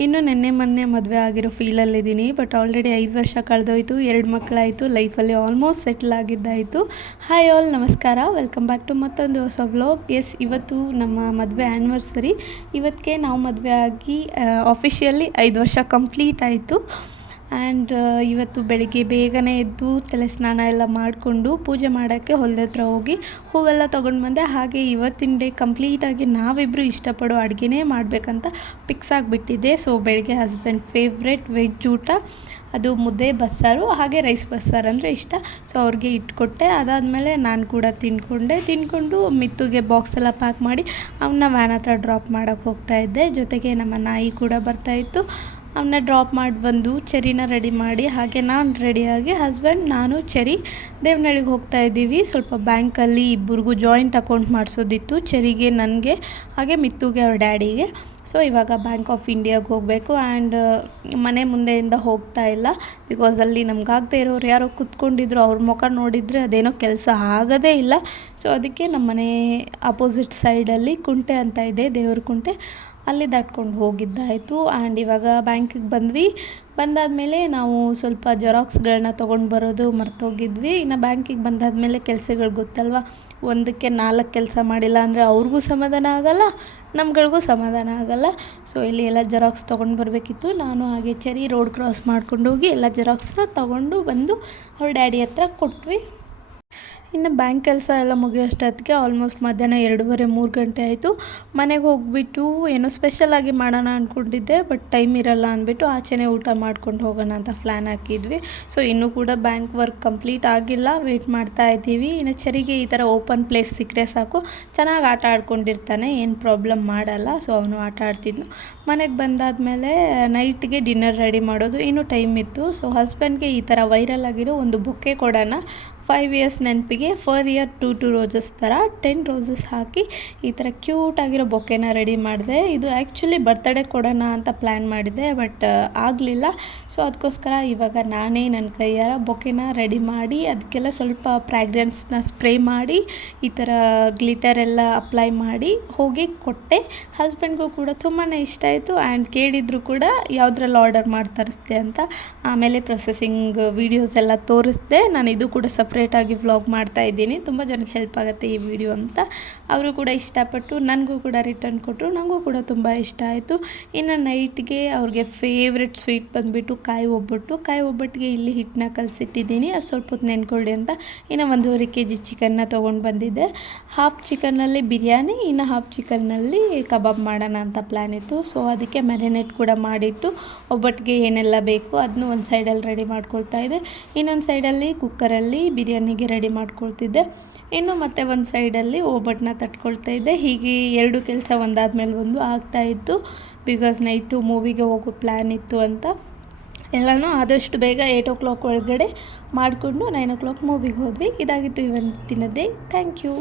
ಇನ್ನು ನಿನ್ನೆ ಮೊನ್ನೆ ಮದುವೆ ಆಗಿರೋ ಫೀಲಲ್ಲಿದ್ದೀನಿ. ಬಟ್ ಆಲ್ರೆಡಿ 5 ವರ್ಷ ಕಳೆದೋಯ್ತು, 2 ಮಕ್ಕಳಾಯಿತು, ಲೈಫಲ್ಲಿ ಆಲ್ಮೋಸ್ಟ್ ಸೆಟ್ಲ್ ಆಗಿದ್ದಾಯಿತು. ಹಾಯ್ ಆಲ್, ನಮಸ್ಕಾರ, ವೆಲ್ಕಮ್ ಬ್ಯಾಕ್ ಟು ಮತ್ತೊಂದು ಹೊಸ ವ್ಲಾಗ್. ಇವತ್ತು ನಮ್ಮ ಮದುವೆ ಆ್ಯನಿವರ್ಸರಿ. ಇವತ್ತಿಗೆ ನಾವು ಮದುವೆ ಆಗಿ ಆಫಿಷಿಯಲಿ 5 ವರ್ಷ ಕಂಪ್ಲೀಟ್ ಆಯಿತು. ಆ್ಯಂಡ್ ಇವತ್ತು ಬೆಳಿಗ್ಗೆ ಬೇಗನೆ ಎದ್ದು ತಲೆ ಸ್ನಾನ ಎಲ್ಲ ಮಾಡಿಕೊಂಡು ಪೂಜೆ ಮಾಡೋಕ್ಕೆ ಹೊಲದ ಹತ್ರ ಹೋಗಿ ಹೂವೆಲ್ಲ ತೊಗೊಂಡು ಬಂದೆ. ಹಾಗೆ ಇವತ್ತಿನ ಡೇ ಕಂಪ್ಲೀಟಾಗಿ ನಾವಿಬ್ಬರು ಇಷ್ಟಪಡೋ ಅಡುಗೆನೇ ಮಾಡಬೇಕಂತ ಫಿಕ್ಸ್ ಆಗಿಬಿಟ್ಟಿದ್ದೆ. ಸೊ ಬೆಳಿಗ್ಗೆ ಹಸ್ಬೆಂಡ್ ಫೇವ್ರೆಟ್ ವೆಜ್ ಊಟ, ಅದು ಮುದ್ದೆ ಬಸ್ಸಾರು, ಹಾಗೆ ರೈಸ್ ಬಸ್ಸಾರು ಅಂದರೆ ಇಷ್ಟ. ಸೊ ಅವ್ರಿಗೆ ಇಟ್ಕೊಟ್ಟೆ. ಅದಾದಮೇಲೆ ನಾನು ಕೂಡ ತಿಂದ್ಕೊಂಡು ಮಿತ್ತುಗೆ ಬಾಕ್ಸ್ ಎಲ್ಲ ಪ್ಯಾಕ್ ಮಾಡಿ ಅವನ್ನ ವ್ಯಾನ್ ಹತ್ರ ಡ್ರಾಪ್ ಮಾಡೋಕ್ಕೆ ಹೋಗ್ತಾಯಿದ್ದೆ. ಜೊತೆಗೆ ನಮ್ಮ ನಾಯಿ ಕೂಡ ಬರ್ತಾಯಿತ್ತು. ಅವನ್ನ ಡ್ರಾಪ್ ಮಾಡಿ ಬಂದು ಚೆರಿನ ರೆಡಿ ಮಾಡಿ, ಹಾಗೆ ನಾನು ರೆಡಿಯಾಗಿ ಹಸ್ಬೆಂಡ್, ನಾನು, ಚೆರಿ ದೇವನಹಳ್ಳಿಗೆ ಹೋಗ್ತಾ ಇದ್ದೀವಿ. ಸ್ವಲ್ಪ ಬ್ಯಾಂಕಲ್ಲಿ ಇಬ್ಬರಿಗೂ ಜಾಯಿಂಟ್ ಅಕೌಂಟ್ ಮಾಡಿಸೋದಿತ್ತು, ಚೆರಿಗೆ, ನನಗೆ, ಹಾಗೆ ಮಿತ್ತುಗೆ ಅವ್ರ ಡ್ಯಾಡಿಗೆ. ಸೊ ಇವಾಗ ಬ್ಯಾಂಕ್ ಆಫ್ ಇಂಡಿಯಾಗೆ ಹೋಗಬೇಕು. ಆ್ಯಂಡ್ ಮನೆ ಮುಂದೆಯಿಂದ ಹೋಗ್ತಾ ಇಲ್ಲ, ಬಿಕಾಸ್ ಅಲ್ಲಿ ನಮಗಾಗದೇ ಇರೋರು ಯಾರೋ ಕೂತ್ಕೊಂಡಿದ್ರು, ಅವ್ರ ಮುಖ ನೋಡಿದರೆ ಅದೇನೋ ಕೆಲಸ ಆಗೋದೇ ಇಲ್ಲ. ಸೊ ಅದಕ್ಕೆ ನಮ್ಮ ಮನೆ ಅಪೋಸಿಟ್ ಸೈಡಲ್ಲಿ ಕುಂಟೆ ಅಂತ ಇದೆ, ದೇವ್ರ ಕುಂಟೆ, ಅಲ್ಲಿ ದಾಟ್ಕೊಂಡು ಹೋಗಿದ್ದಾಯಿತು. ಆ್ಯಂಡ್ ಇವಾಗ ಬ್ಯಾಂಕಿಗೆ ಬಂದಾದಮೇಲೆ ನಾವು ಸ್ವಲ್ಪ ಜೆರಾಕ್ಸ್ಗಳನ್ನ ತೊಗೊಂಡು ಬರೋದು ಮರ್ತೋಗಿದ್ವಿ. ಇನ್ನು ಬ್ಯಾಂಕಿಗೆ ಬಂದಾದಮೇಲೆ ಕೆಲಸಗಳು ಗೊತ್ತಲ್ವ, ಒಂದಕ್ಕೆ 4 ಕೆಲಸ ಮಾಡಿಲ್ಲ ಅಂದರೆ ಅವ್ರಿಗೂ ಸಮಾಧಾನ ಆಗೋಲ್ಲ, ನಮ್ಗಳಿಗೂ ಸಮಾಧಾನ ಆಗೋಲ್ಲ. ಸೊ ಇಲ್ಲಿ ಎಲ್ಲ ಜೆರಾಕ್ಸ್ ತೊಗೊಂಡು ಬರಬೇಕಿತ್ತು. ನಾನು ಹಾಗೆ ಚೆರಿ ರೋಡ್ ಕ್ರಾಸ್ ಮಾಡ್ಕೊಂಡು ಹೋಗಿ ಎಲ್ಲ ಜೆರಾಕ್ಸ್ನ ತೊಗೊಂಡು ಬಂದು ಅವ್ರ ಡ್ಯಾಡಿ ಹತ್ರ ಕೊಟ್ವಿ. ಇನ್ನು ಬ್ಯಾಂಕ್ ಕೆಲಸ ಎಲ್ಲ ಮುಗಿಯೋಷ್ಟೊತ್ತಿಗೆ ಆಲ್ಮೋಸ್ಟ್ ಮಧ್ಯಾಹ್ನ 2:30-3 ಗಂಟೆ ಆಯಿತು. ಮನೆಗೆ ಹೋಗ್ಬಿಟ್ಟು ಏನೋ ಸ್ಪೆಷಲಾಗಿ ಮಾಡೋಣ ಅಂದ್ಕೊಂಡಿದ್ದೆ, ಬಟ್ ಟೈಮ್ ಇರಲ್ಲ ಅಂದ್ಬಿಟ್ಟು ಆಚೆನೇ ಊಟ ಮಾಡ್ಕೊಂಡು ಹೋಗೋಣ ಅಂತ ಪ್ಲ್ಯಾನ್ ಹಾಕಿದ್ವಿ. ಸೊ ಇನ್ನೂ ಕೂಡ ಬ್ಯಾಂಕ್ ವರ್ಕ್ ಕಂಪ್ಲೀಟ್ ಆಗಿಲ್ಲ, ವೆಯ್ಟ್ ಮಾಡ್ತಾ ಇದ್ದೀವಿ. ಇನ್ನು ಚೆರಿಗೆ ಈ ಥರ ಓಪನ್ ಪ್ಲೇಸ್ ಸಿಕ್ಕರೆ ಸಾಕು, ಚೆನ್ನಾಗಿ ಆಟ ಆಡ್ಕೊಂಡಿರ್ತಾನೆ, ಏನು ಪ್ರಾಬ್ಲಮ್ ಮಾಡಲ್ಲ. ಸೊ ಅವನು ಆಟ ಆಡ್ತಿದ್ನು. ಮನೆಗೆ ಬಂದಾದಮೇಲೆ ನೈಟ್ಗೆ ಡಿನ್ನರ್ ರೆಡಿ ಮಾಡೋದು ಇನ್ನೂ ಟೈಮ್ ಇತ್ತು. ಸೊ ಹಸ್ಬೆಂಡ್ಗೆ ಈ ಥರ ವೈರಲ್ ಆಗಿರೋ ಒಂದು ಬೊಕ್ಕೆ ಕೊಡೋಣ, 5 ಇಯರ್ಸ್ ನೆನಪಿಗೆ, 4 ಇಯರ್ 2 ರೋಸಸ್ ಥರ 10 ರೋಸಸ್ ಹಾಕಿ ಈ ಥರ ಕ್ಯೂಟಾಗಿರೋ ಬೊಕ್ಕೆನ ರೆಡಿ ಮಾಡಿದೆ. ಇದು ಆ್ಯಕ್ಚುಲಿ ಬರ್ತಡೇ ಕೊಡೋಣ ಅಂತ ಪ್ಲ್ಯಾನ್ ಮಾಡಿದ್ದೆ, ಬಟ್ ಆಗಲಿಲ್ಲ. ಸೊ ಅದಕ್ಕೋಸ್ಕರ ಇವಾಗ ನಾನೇ ನನ್ನ ಕೈಯಾರ ಬೊಕ್ಕೆನ ರೆಡಿ ಮಾಡಿ ಅದಕ್ಕೆಲ್ಲ ಸ್ವಲ್ಪ ಫ್ರ್ಯಾಗ್ರೆನ್ಸ್ನ ಸ್ಪ್ರೇ ಮಾಡಿ ಈ ಥರ ಗ್ಲಿಟರ್ ಎಲ್ಲ ಅಪ್ಲೈ ಮಾಡಿ ಹೋಗಿ ಕೊಟ್ಟೆ. ಹಸ್ಬೆಂಡ್ಗೂ ಕೂಡ ತುಂಬಾ ಇಷ್ಟ ಆಯಿತು. ಆ್ಯಂಡ್ ಕೇಳಿದ್ರು ಕೂಡ ಯಾವುದ್ರಲ್ಲಿ ಆರ್ಡರ್ ಮಾಡಿ ತರಿಸ್ದೆ ಅಂತ. ಆಮೇಲೆ ಪ್ರೊಸೆಸಿಂಗ್ ವೀಡಿಯೋಸ್ ಎಲ್ಲ ತೋರಿಸ್ದೆ. ನಾನು ಇದು ಕೂಡ ಸಪ್ರೇಟಾಗಿ ವ್ಲಾಗ್ ಮಾಡ್ತಾ ಇದ್ದೀನಿ, ತುಂಬ ಜನಕ್ಕೆ ಹೆಲ್ಪ್ ಆಗುತ್ತೆ ಈ ವಿಡಿಯೋ ಅಂತ. ಅವರು ಕೂಡ ಇಷ್ಟಪಟ್ಟು ನನಗೂ ಕೂಡ ರಿಟರ್ನ್ ಕೊಟ್ಟರು, ನನಗೂ ಕೂಡ ತುಂಬ ಇಷ್ಟ ಆಯಿತು. ಇನ್ನು ನೈಟ್ಗೆ ಅವ್ರಿಗೆ ಫೇವ್ರೆಟ್ ಸ್ವೀಟ್ ಬಂದುಬಿಟ್ಟು ಕಾಯಿ ಒಬ್ಬಟ್ಟಿಗೆ ಇಲ್ಲಿ ಹಿಟ್ಟನ್ನ ಕಲಸಿಟ್ಟಿದ್ದೀನಿ, ಅದು ಸ್ವಲ್ಪ ಹೊತ್ತು ನೆನ್ಕೊಳ್ಳಿ ಅಂತ. ಇನ್ನು 1.5 kg ಚಿಕನ್ನ ತೊಗೊಂಡು ಬಂದಿದ್ದೆ. ಹಾಫ್ ಚಿಕನ್ನಲ್ಲಿ ಬಿರಿಯಾನಿ, ಇನ್ನು ಹಾಫ್ ಚಿಕನ್ನಲ್ಲಿ ಕಬಾಬ್ ಮಾಡೋಣ ಅಂತ ಪ್ಲ್ಯಾನ್ ಇತ್ತು. ಸೊ ಅದಕ್ಕೆ ಮ್ಯಾರಿನೇಟ್ ಕೂಡ ಮಾಡಿಟ್ಟು ಒಬ್ಬಟ್ಟಿಗೆ ಏನೆಲ್ಲ ಬೇಕು ಅದನ್ನು ಒಂದು ಸೈಡಲ್ಲಿ ರೆಡಿ ಮಾಡ್ಕೊಳ್ತಾ ಇದ್ದೆ. ಇನ್ನೊಂದು ಸೈಡಲ್ಲಿ ಕುಕ್ಕರಲ್ಲಿ ಬಿರಿಯಾನಿಗೆ ರೆಡಿ ಮಾಡ್ಕೊಳ್ತಿದ್ದೆ. ಇನ್ನು ಮತ್ತೆ ಒಂದು ಸೈಡಲ್ಲಿ ಒಬ್ಬಟ್ಟನ್ನ ತಟ್ಕೊಳ್ತಾ ಇದ್ದೆ. ಹೀಗೆ 2 ಕೆಲಸ ಒಂದಾದ್ಮೇಲೆ ಒಂದು ಆಗ್ತಾಯಿತ್ತು, ಬಿಕಾಸ್ ನೈಟು ಮೂವಿಗೆ ಹೋಗೋ ಪ್ಲ್ಯಾನ್ ಇತ್ತು ಅಂತ. ಎಲ್ಲನೂ ಆದಷ್ಟು ಬೇಗ 8 o'clock ಒಳಗಡೆ ಮಾಡಿಕೊಂಡು 9 o'clock ಮೂವಿಗೆ ಹೋದ್ವಿ. ಇದಾಗಿತ್ತು ಇವತ್ತಿನದ್ದೇ. Thank you.